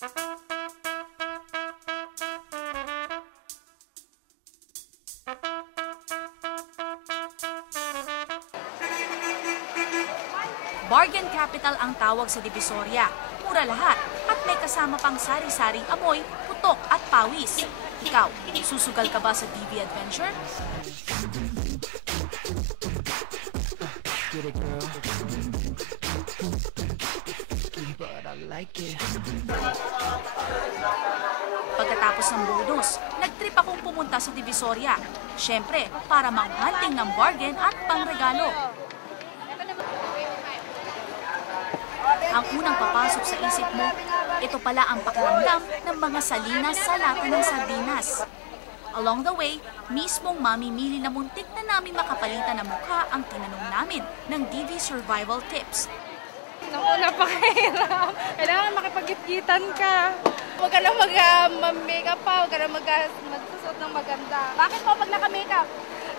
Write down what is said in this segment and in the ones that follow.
Bargain capital ang tawag sa Divisoria. Mura lahat at may kasama pang sari-saring amoy, putok at pawis. Ikaw, susugal ka ba sa DV Adventure? Get it, girl. But I like it. Pagkatapos ng bonus, nagtrip akong pumunta sa Divisoria. Siyempre, para manghunting ng bargain at pangregalo. Ang unang papasok sa isip mo, ito pala ang pakiramdam ng mga salinas sa lata ng sardinas. Along the way, mismong mamimili na muntik na namin makapalitan ng mukha ang tinanong namin ng DV Survival Tips. Naku, napakahirap. Kailangan makipagkit-kitan ka. Huwag ka na mag-makeup pa, huwag ka na magsusot ng maganda. Bakit po pag naka-makeup?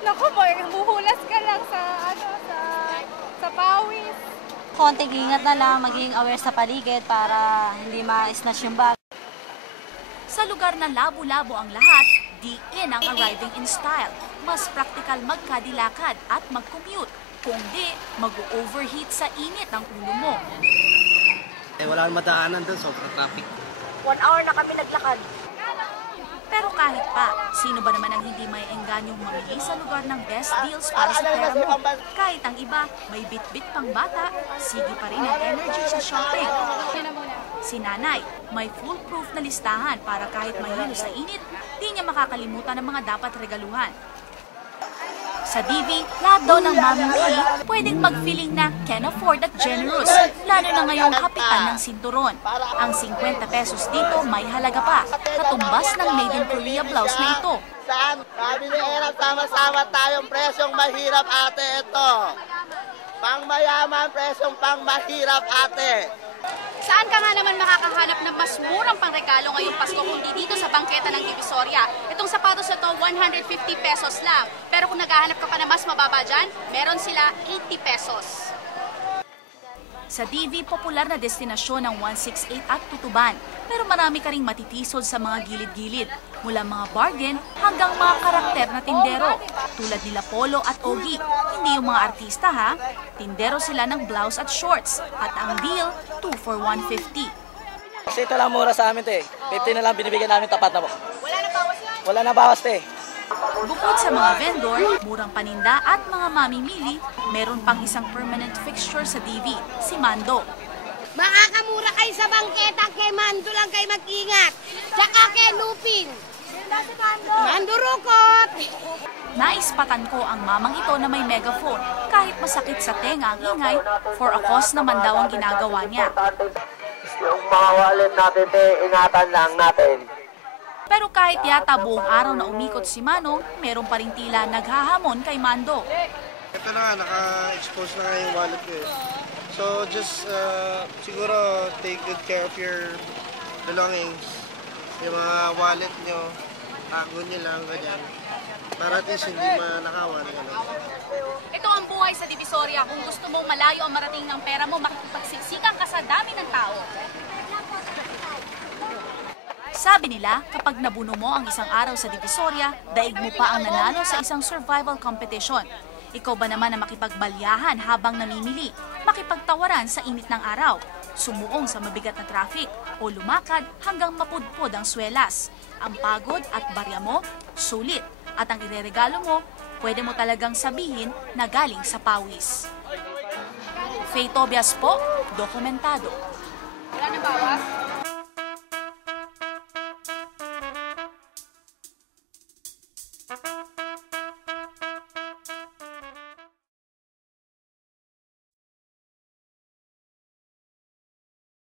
Naku po, huhulas ka lang sa pawis. Konting ingat na lang, maging aware sa paligid para hindi ma-snatch yung bag. Sa lugar na labo-labo ang lahat, di in ang arriving in style. Mas praktikal magkadilakad at mag-commute. Kung di, mag-overheat sa init ng ulo mo. Wala nang madaanan doon, sobrang traffic. 1 hour na kami naglakad. Pero kahit pa, sino ba naman ang hindi may engganyong mamili sa lugar ng best deals para sa pera mo? Kahit ang iba, may bit-bit pang bata, sige pa rin ang energy sa shopping. Si nanay, may foolproof na listahan para kahit mahilo sa init, di niya makakalimutan ang mga dapat regaluhan. Sa DV, lahat daw ng mamimili pwedeng mag-feeling na can afford at generous, lalo na ngayong kapitan ng sinturon. Ang 50 pesos dito may halaga pa, katumbas ng Made in Korea blouse na ito. Saan? Sabi ni Erap, sama-sama tayong presyong mahirap ate ito. Pang mayaman, presyong pang mahirap ate. Saan ka nga naman makakahanap ng mas murang pangregalo ngayong Pasko kundi dito sa bangketa ng Divisoria? Itong sapatos na to, 150 pesos lang. Pero kung naghahanap ka pa na mas mababa dyan, meron sila 80 pesos. Sa DV, popular na destinasyon ng 168 at Tutuban. Pero marami ka ring matitisod sa mga gilid-gilid. Mula mga bargain hanggang mga karakter na tindero. Tulad nila Polo at Ogie. Hindi yung mga artista ha. Tindero sila ng blouse at shorts. At ang deal, 2 for 150. Kasi ito lang mura sa amin te. 50 na lang binibigyan namin tapat na po. Wala na bawas yan? Wala na bawas te. Bukod sa mga vendor, murang paninda at mga mamimili, meron pang isang permanent fixture sa DV, si Mando. Makakamura kayo sa bangketa, kay Mando lang kayo mag-ingat. Tsaka kay Lupin. Mando Rukot! Naispatan ko ang mamang ito na may megaphone kahit masakit sa tenga ang ingay, for a cause naman daw ang ginagawa niya. Yung mga wallet natin te, ingatan lang natin. Pero kahit yata buong araw na umikot si Manong, meron pa rin tila naghahamon kay Mando. Ito na nga, naka-expose na nga yung wallet ko eh. So just siguro take good care of your belongings. Yung mga wallet nyo, tago nyo lang, ganyan. Para at least hindi manakawan. Ito ang buhay sa Divisoria. Kung gusto mong malayo ang marating ng pera mo, makikipagsiksikan ka sa dami ng tao. Sabi nila, kapag nabuno mo ang isang araw sa Divisoria, daig mo pa ang nanalo sa isang survival competition. Ikaw ba naman na makipagbalyahan habang namimili, makipagtawaran sa init ng araw, sumuong sa mabigat na traffic, o lumakad hanggang mapudpod ang swelas? Ang pagod at barya mo, sulit. At ang ireregalo mo, pwede mo talagang sabihin na galing sa pawis. Faye Tobias po, dokumentado. Wala na bawas? Thank you.